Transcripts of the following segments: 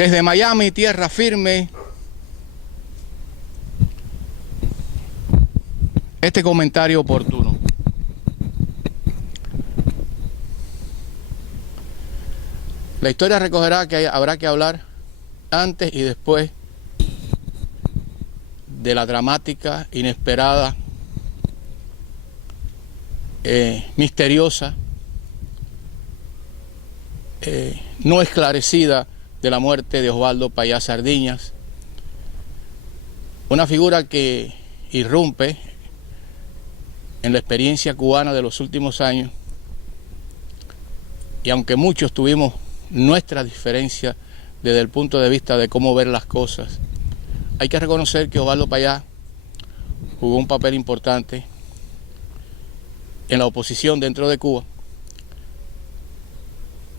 Desde Miami, tierra firme, este comentario oportuno. La historia recogerá que habrá que hablar antes y después de la dramática, inesperada, misteriosa, no esclarecida de la muerte de Osvaldo Payá Sardiñas, una figura que irrumpe en la experiencia cubana de los últimos años, y aunque muchos tuvimos nuestra diferencia desde el punto de vista de cómo ver las cosas, hay que reconocer que Osvaldo Payá jugó un papel importante en la oposición dentro de Cuba,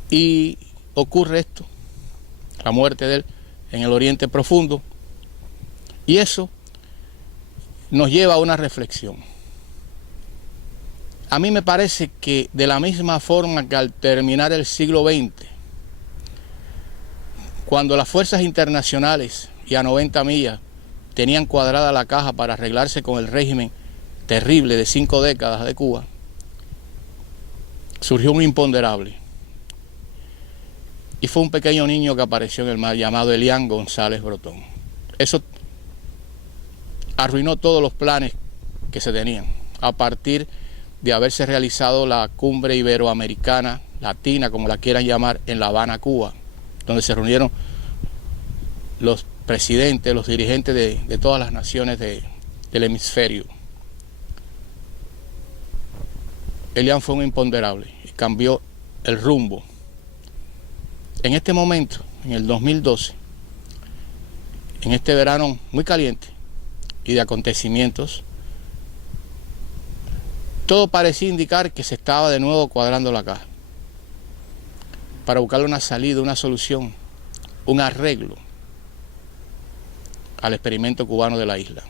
y ocurre esto, la muerte de él en el Oriente Profundo, y eso nos lleva a una reflexión. A mí me parece que de la misma forma que al terminar el siglo XX, cuando las fuerzas internacionales y a 90 millas tenían cuadrada la caja para arreglarse con el régimen terrible de 5 décadas de Cuba, surgió un imponderable. Y fue un pequeño niño que apareció en el mar llamado Elián González Brotón. Eso arruinó todos los planes que se tenían a partir de haberse realizado la cumbre iberoamericana, latina, como la quieran llamar, en La Habana, Cuba, donde se reunieron los presidentes, los dirigentes de todas las naciones del hemisferio. Elián fue un imponderable y cambió el rumbo. En este momento, en el 2012, en este verano muy caliente y de acontecimientos, todo parecía indicar que se estaba de nuevo cuadrando la caja para buscar una salida, una solución, un arreglo al experimento cubano de la isla,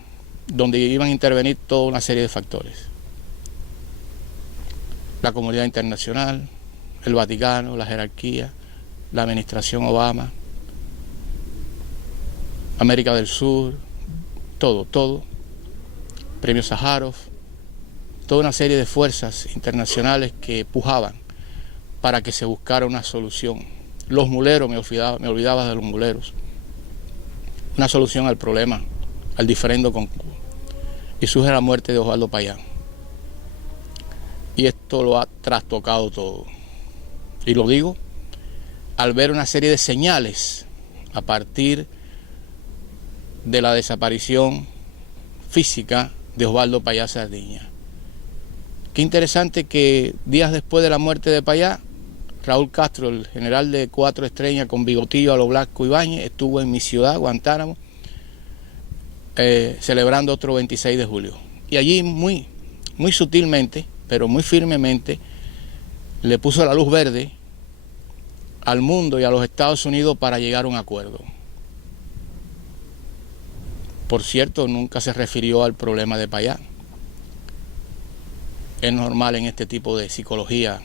donde iban a intervenir toda una serie de factores. La comunidad internacional, el Vaticano, la jerarquía, la administración Obama, América del Sur, todo, Premio Sájarov, toda una serie de fuerzas internacionales que pujaban para que se buscara una solución. Los muleros, me olvidaba de los muleros, una solución al problema, al diferendo con Cuba. Y surge la muerte de Osvaldo Payá. Y esto lo ha trastocado todo. Y lo digo al ver una serie de señales a partir de la desaparición física de Osvaldo Payá Sardiñas. Qué interesante que días después de la muerte de Payá, Raúl Castro, el general de 4 estrellas con bigotillo a lo Blasco Ibáñez, estuvo en mi ciudad, Guantánamo, celebrando otro 26 de julio. Y allí muy sutilmente, pero muy firmemente, le puso la luz verde al mundo y a los Estados Unidos para llegar a un acuerdo. Por cierto, nunca se refirió al problema de Payá. Es normal en este tipo de psicología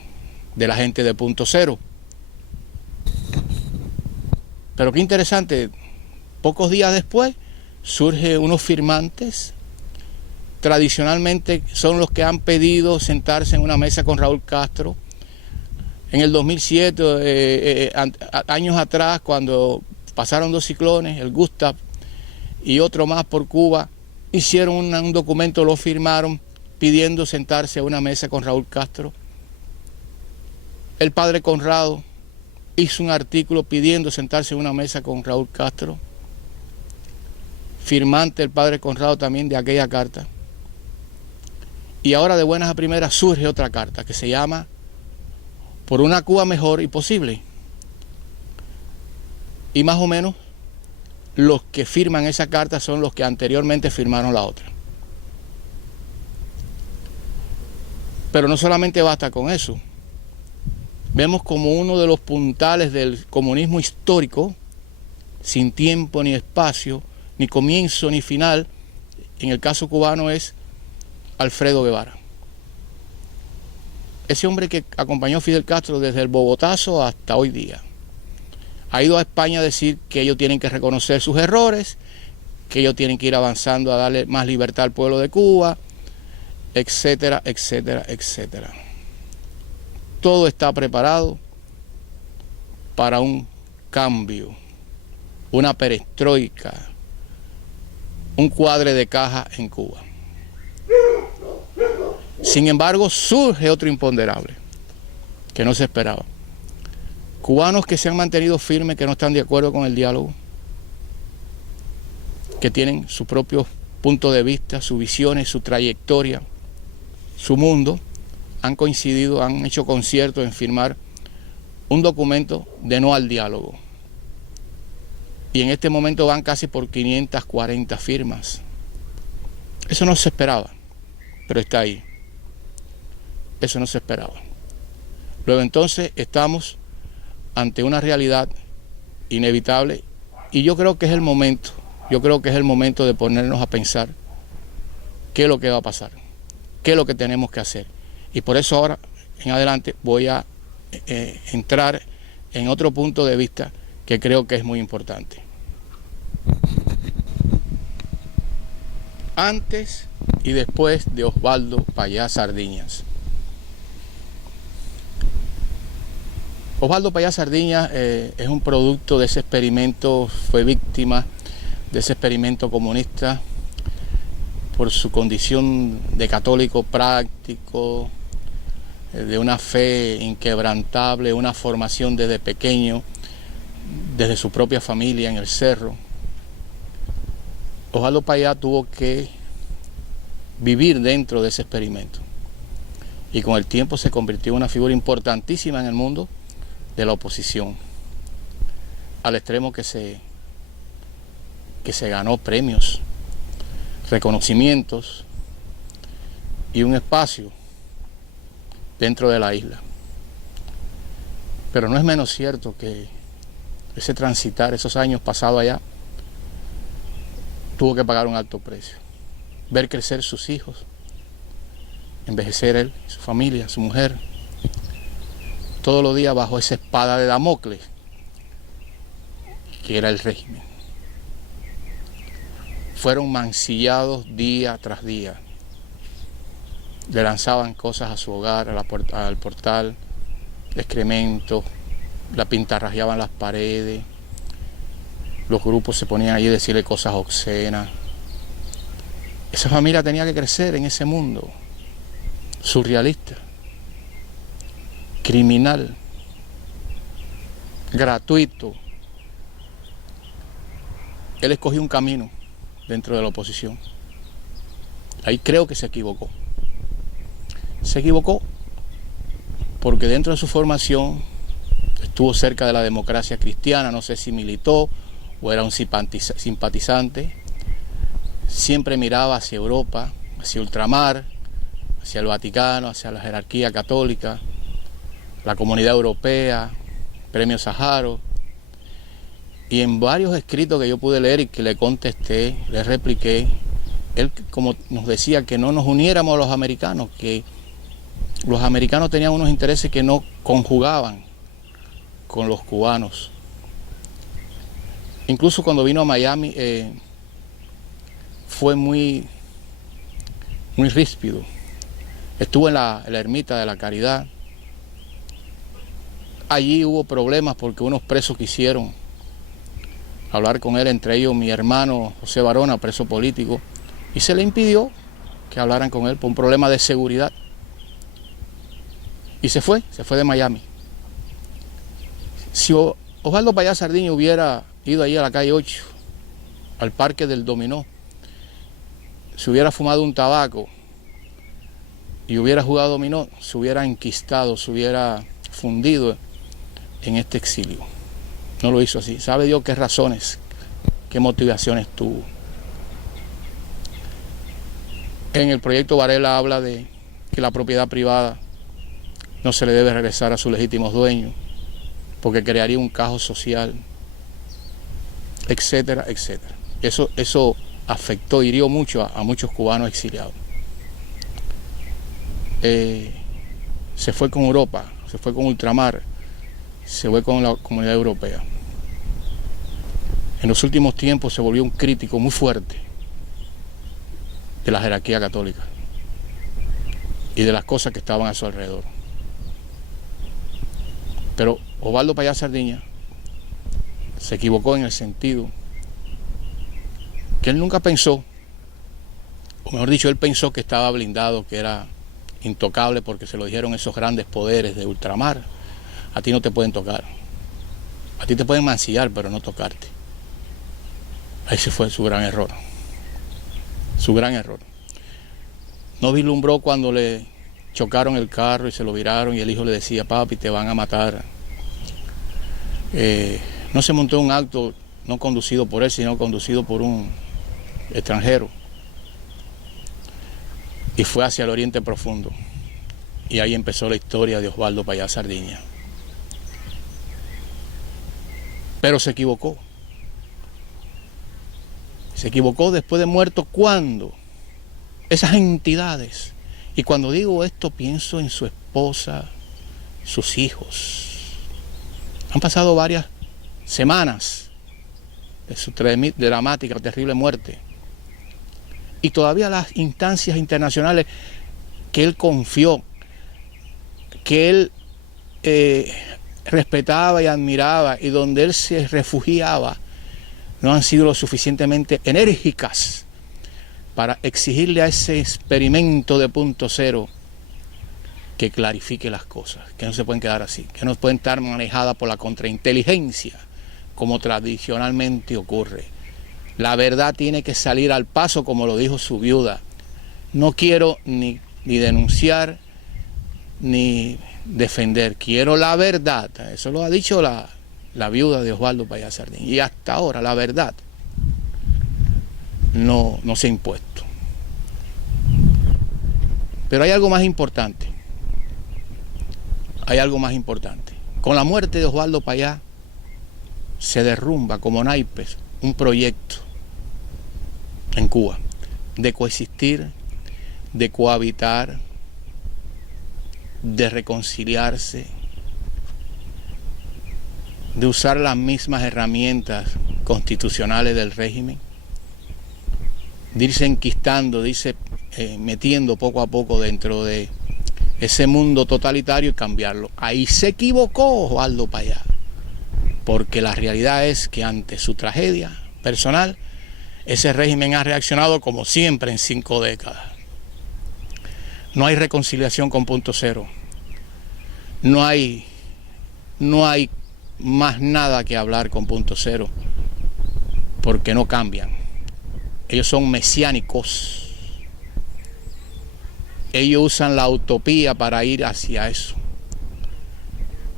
de la gente de punto cero. Pero qué interesante, pocos días después surgen unos firmantes, tradicionalmente son los que han pedido sentarse en una mesa con Raúl Castro. En el 2007, años atrás, cuando pasaron 2 ciclones, el Gustav y otro más por Cuba, hicieron un documento, lo firmaron, pidiendo sentarse a una mesa con Raúl Castro. El padre Conrado hizo un artículo pidiendo sentarse a una mesa con Raúl Castro. Firmante el padre Conrado también de aquella carta. Y ahora de buenas a primeras surge otra carta que se llama Por una Cuba mejor y posible. Y más o menos los que firman esa carta son los que anteriormente firmaron la otra. Pero no solamente basta con eso. Vemos como uno de los puntales del comunismo histórico, sin tiempo ni espacio, ni comienzo ni final, en el caso cubano es Alfredo Guevara. Ese hombre que acompañó a Fidel Castro desde el Bogotazo hasta hoy día. Ha ido a España a decir que ellos tienen que reconocer sus errores, que ellos tienen que ir avanzando a darle más libertad al pueblo de Cuba, etcétera, etcétera, etcétera. Todo está preparado para un cambio, una perestroika, un cuadre de caja en Cuba. Sin embargo, surge otro imponderable que no se esperaba. Cubanos que se han mantenido firmes, que no están de acuerdo con el diálogo, que tienen su propio punto de vista, sus visiones, su trayectoria, su mundo, han coincidido, han hecho conciertos en firmar un documento de no al diálogo. Y en este momento van casi por 540 firmas. Eso no se esperaba, pero está ahí. Eso no se esperaba. Luego entonces estamos ante una realidad inevitable y yo creo que es el momento, de ponernos a pensar qué es lo que va a pasar, qué es lo que tenemos que hacer. Y por eso ahora en adelante voy a entrar en otro punto de vista que creo que es muy importante. Antes y después de Osvaldo Payá Sardiñas. Osvaldo Payá Sardiñas es un producto de ese experimento, fue víctima de ese experimento comunista por su condición de católico práctico, de una fe inquebrantable, una formación desde pequeño, desde su propia familia en el cerro. Osvaldo Payá tuvo que vivir dentro de ese experimento y con el tiempo se convirtió en una figura importantísima en el mundo de la oposición, al extremo que se ganó premios, reconocimientos y un espacio dentro de la isla. Pero no es menos cierto que ese transitar, esos años pasados allá, tuvo que pagar un alto precio. Ver crecer sus hijos, envejecer él, su familia, su mujer, todos los días bajo esa espada de Damocles, que era el régimen. Fueron mancillados día tras día. Le lanzaban cosas a su hogar, al portal, excrementos, la pintarrajeaban las paredes, los grupos se ponían ahí a decirle cosas obscenas. Esa familia tenía que crecer en ese mundo surrealista, criminal, gratuito. Él escogió un camino dentro de la oposición. Ahí creo que se equivocó. Se equivocó porque dentro de su formación estuvo cerca de la democracia cristiana, no sé si militó o era un simpatizante. Siempre miraba hacia Europa, hacia ultramar, hacia el Vaticano, hacia la jerarquía católica, la Comunidad Europea, Premio Sájarov. Y en varios escritos que yo pude leer y que le contesté, le repliqué, él como nos decía que no nos uniéramos a los americanos, que los americanos tenían unos intereses que no conjugaban con los cubanos. Incluso cuando vino a Miami fue muy ríspido. Estuvo en la ermita de la Caridad. Allí hubo problemas porque unos presos quisieron hablar con él, entre ellos mi hermano José Barona, preso político, y se le impidió que hablaran con él por un problema de seguridad. Y se fue de Miami. Si Osvaldo Payá Sardiñas hubiera ido allí a la calle 8, al parque del Dominó, se hubiera fumado un tabaco y hubiera jugado dominó, se hubiera enquistado, se hubiera fundido en este exilio. No lo hizo así. Sabe Dios qué razones, qué motivaciones tuvo. En el proyecto Varela habla de que la propiedad privada no se le debe regresar a sus legítimos dueños porque crearía un caos social, etcétera, etcétera. Eso afectó, hirió mucho a muchos cubanos exiliados. Se fue con Europa, se fue con ultramar, se fue con la Comunidad Europea. en los últimos tiempos se volvió un crítico muy fuerte de la jerarquía católica y de las cosas que estaban a su alrededor. Pero Osvaldo Payá Sardiña se equivocó en el sentido que él nunca pensó, o mejor dicho, él pensó que estaba blindado, que era intocable porque se lo dijeron esos grandes poderes de ultramar. A ti no te pueden tocar, a ti te pueden mancillar, pero no tocarte. Ese fue su gran error, su gran error. No vislumbró cuando le chocaron el carro y se lo viraron y el hijo le decía: papi, te van a matar. No se montó un acto no conducido por él, sino conducido por un extranjero. Y fue hacia el Oriente Profundo. Y ahí empezó la historia de Osvaldo Payá Sardiña. Pero se equivocó. Se equivocó después de muerto cuando esas entidades, y cuando digo esto pienso en su esposa, sus hijos. Han pasado varias semanas de su dramática, terrible muerte. Y todavía las instancias internacionales que él confió, que él respetaba y admiraba y donde él se refugiaba, no han sido lo suficientemente enérgicas para exigirle a ese experimento de punto cero que clarifique las cosas, que no se pueden quedar así, que no pueden estar manejadas por la contrainteligencia, como tradicionalmente ocurre. La verdad tiene que salir al paso, como lo dijo su viuda. No quiero ni denunciar ni defender, quiero la verdad. Eso lo ha dicho la viuda de Osvaldo Payá Sardiña. Y hasta ahora la verdad no se ha impuesto. Pero hay algo más importante. Hay algo más importante. Con la muerte de Osvaldo Payá se derrumba como naipes un proyecto en Cuba de coexistir, de cohabitar, de reconciliarse, de usar las mismas herramientas constitucionales del régimen, de irse enquistando, de irse metiendo poco a poco dentro de ese mundo totalitario y cambiarlo. Ahí se equivocó Osvaldo Payá, porque la realidad es que ante su tragedia personal, ese régimen ha reaccionado como siempre en 5 décadas. No hay reconciliación con punto cero. No hay más nada que hablar con punto cero, porque no cambian. Ellos son mesiánicos. Ellos usan la utopía para ir hacia eso,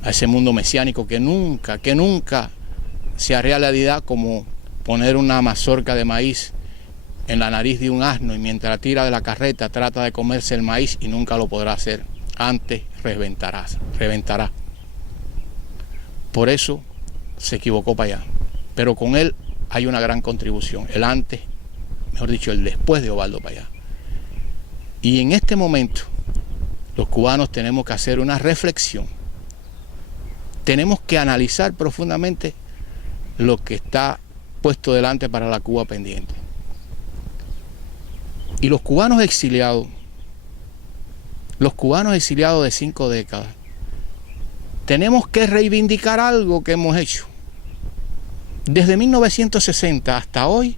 a ese mundo mesiánico que nunca se hará realidad, como poner una mazorca de maíz en la nariz de un asno y mientras tira de la carreta trata de comerse el maíz y nunca lo podrá hacer. Antes reventará. Por eso se equivocó Payá. Pero con él hay una gran contribución. El antes, mejor dicho, el después de Osvaldo Payá. Y en este momento los cubanos tenemos que hacer una reflexión. Tenemos que analizar profundamente lo que está puesto delante para la Cuba pendiente. Y los cubanos exiliados de 5 décadas, tenemos que reivindicar algo que hemos hecho. Desde 1960 hasta hoy,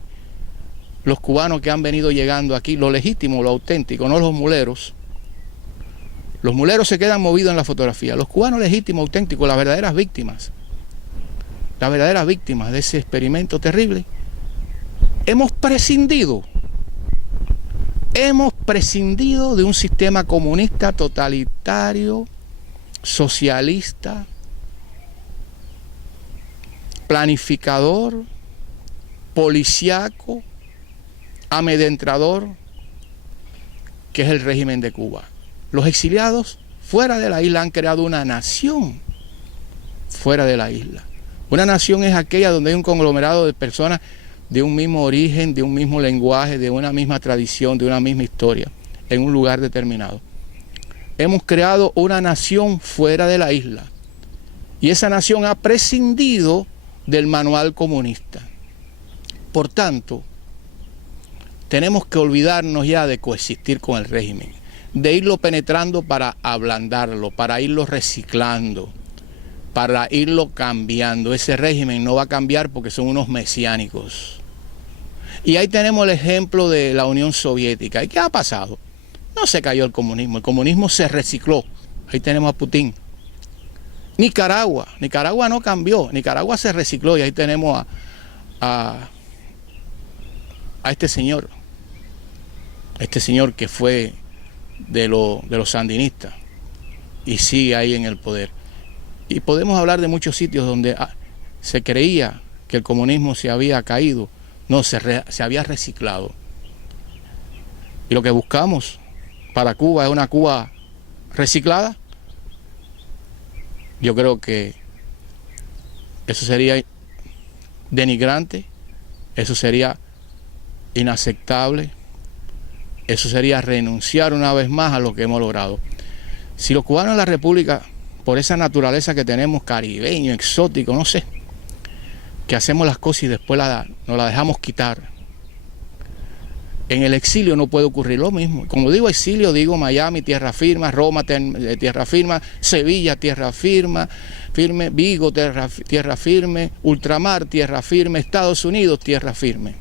los cubanos que han venido llegando aquí, lo legítimo, lo auténtico, no los muleros. Los muleros se quedan movidos en la fotografía. Los cubanos legítimos, auténticos, las verdaderas víctimas de ese experimento terrible, hemos prescindido de un sistema comunista totalitario, socialista, planificador, policíaco, amedrentador, que es el régimen de Cuba. Los exiliados fuera de la isla han creado una nación fuera de la isla. Una nación es aquella donde hay un conglomerado de personas de un mismo origen, de un mismo lenguaje, de una misma tradición, de una misma historia, en un lugar determinado. Hemos creado una nación fuera de la isla y esa nación ha prescindido del manual comunista. Por tanto, tenemos que olvidarnos ya de coexistir con el régimen, de irlo penetrando para ablandarlo, para irlo reciclando, para irlo cambiando. Ese régimen no va a cambiar porque son unos mesiánicos. Y ahí tenemos el ejemplo de la Unión Soviética. ¿Y qué ha pasado? No se cayó el comunismo se recicló. Ahí tenemos a Putin. Nicaragua no cambió, Nicaragua se recicló y ahí tenemos a este señor que fue de los sandinistas y sigue ahí en el poder. Y podemos hablar de muchos sitios donde se creía que el comunismo se había caído, no, se había reciclado. Y lo que buscamos para Cuba es una Cuba reciclada. Yo creo que eso sería denigrante, eso sería inaceptable, eso sería renunciar una vez más a lo que hemos logrado. Si los cubanos en la República, por esa naturaleza que tenemos, caribeño, exótico, no sé, que hacemos las cosas y después nos la dejamos quitar. En el exilio no puede ocurrir lo mismo. Como digo exilio, digo Miami, tierra firme, Roma, tierra firme, Sevilla, tierra firme, Vigo, tierra firme, ultramar, tierra firme, Estados Unidos, tierra firme.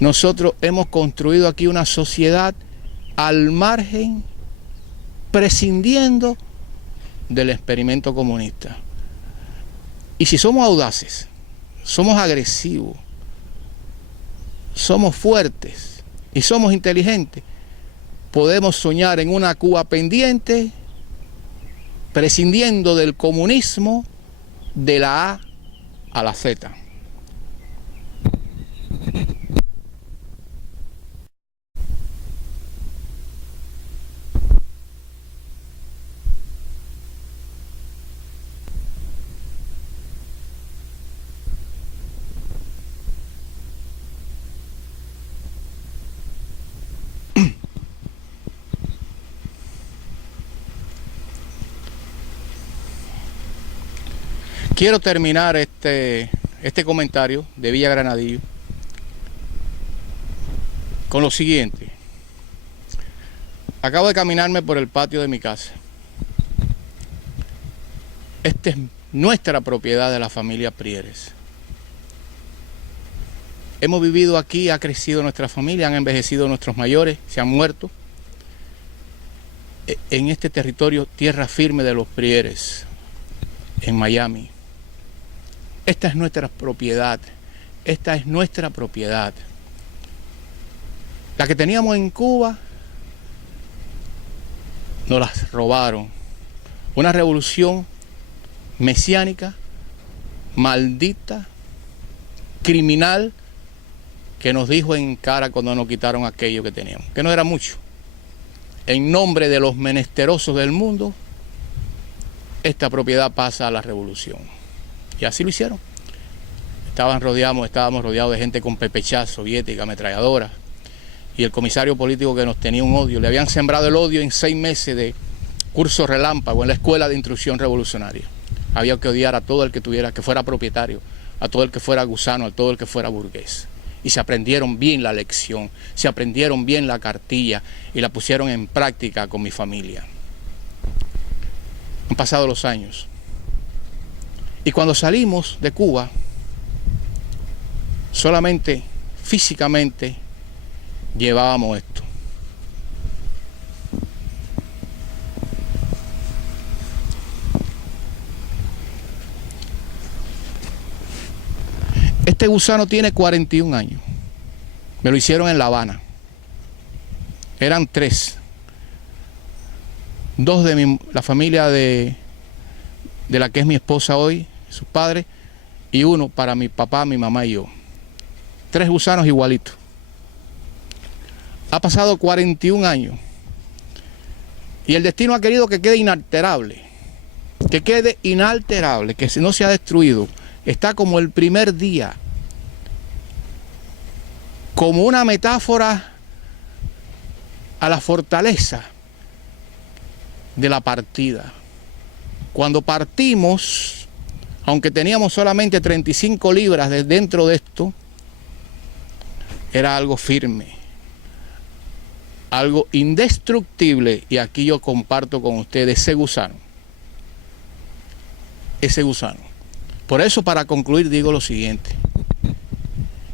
Nosotros hemos construido aquí una sociedad al margen, prescindiendo del experimento comunista. Y si somos audaces, somos agresivos, somos fuertes y somos inteligentes, podemos soñar en una Cuba pendiente, prescindiendo del comunismo de la A a la Z. Quiero terminar este comentario de Villa Granadillo con lo siguiente. Acabo de caminarme por el patio de mi casa. Esta es nuestra propiedad de la familia Prieres. Hemos vivido aquí, ha crecido nuestra familia, han envejecido nuestros mayores, se han muerto. En este territorio, tierra firme de los Prieres, en Miami. Esta es nuestra propiedad, esta es nuestra propiedad. La que teníamos en Cuba, nos las robaron. Una revolución mesiánica, maldita, criminal, que nos dijo en cara cuando nos quitaron aquello que teníamos, que no era mucho. En nombre de los menesterosos del mundo, esta propiedad pasa a la revolución. Y así lo hicieron. Estábamos rodeados de gente con pepechas soviética, ametralladoras. Y el comisario político que nos tenía un odio, le habían sembrado el odio en 6 meses de curso relámpago en la escuela de instrucción revolucionaria. Había que odiar a todo el que fuera propietario, a todo el que fuera gusano, a todo el que fuera burgués. Y se aprendieron bien la lección, se aprendieron bien la cartilla y la pusieron en práctica con mi familia. Han pasado los años. Y cuando salimos de Cuba, solamente físicamente llevábamos esto. Este gusano tiene 41 años. Me lo hicieron en La Habana. Eran 3. 2 de la familia de la que es mi esposa hoy, sus padres, y 1 para mi papá, mi mamá y yo. 3 gusanos igualitos. Ha pasado 41 años y el destino ha querido que quede inalterable, que no se ha destruido. Está como el primer día, como una metáfora a la fortaleza de la partida. Cuando partimos, aunque teníamos solamente 35 libras dentro de esto, era algo firme, algo indestructible. Y aquí yo comparto con ustedes ese gusano. Por eso, para concluir, digo lo siguiente: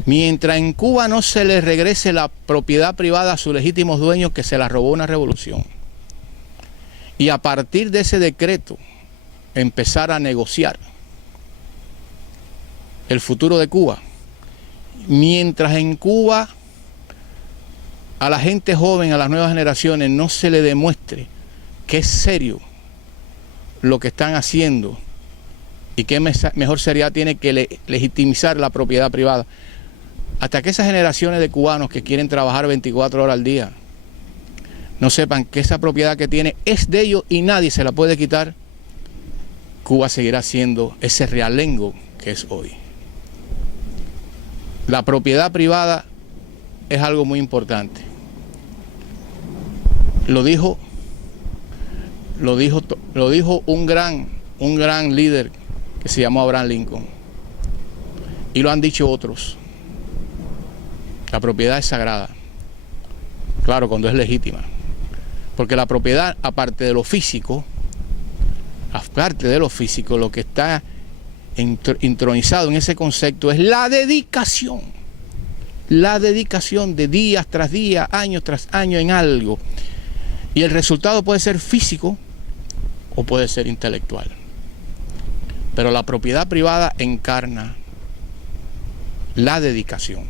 mientras en Cuba no se le regrese la propiedad privada a sus legítimos dueños, que se la robó una revolución, y a partir de ese decreto empezar a negociar el futuro de Cuba, mientras en Cuba a la gente joven, a las nuevas generaciones, no se le demuestre que es serio lo que están haciendo y qué mejor seriedad tiene que legitimizar la propiedad privada, hasta que esas generaciones de cubanos que quieren trabajar 24 horas al día no sepan que esa propiedad que tiene es de ellos y nadie se la puede quitar, Cuba seguirá siendo ese realengo que es hoy. La propiedad privada es algo muy importante. Lo dijo un gran líder que se llamó Abraham Lincoln, y lo han dicho otros. La propiedad es sagrada, claro, cuando es legítima, porque la propiedad, aparte de lo físico, lo que está intronizado en ese concepto es la dedicación de días tras día, año tras año en algo, y el resultado puede ser físico o puede ser intelectual, pero la propiedad privada encarna la dedicación.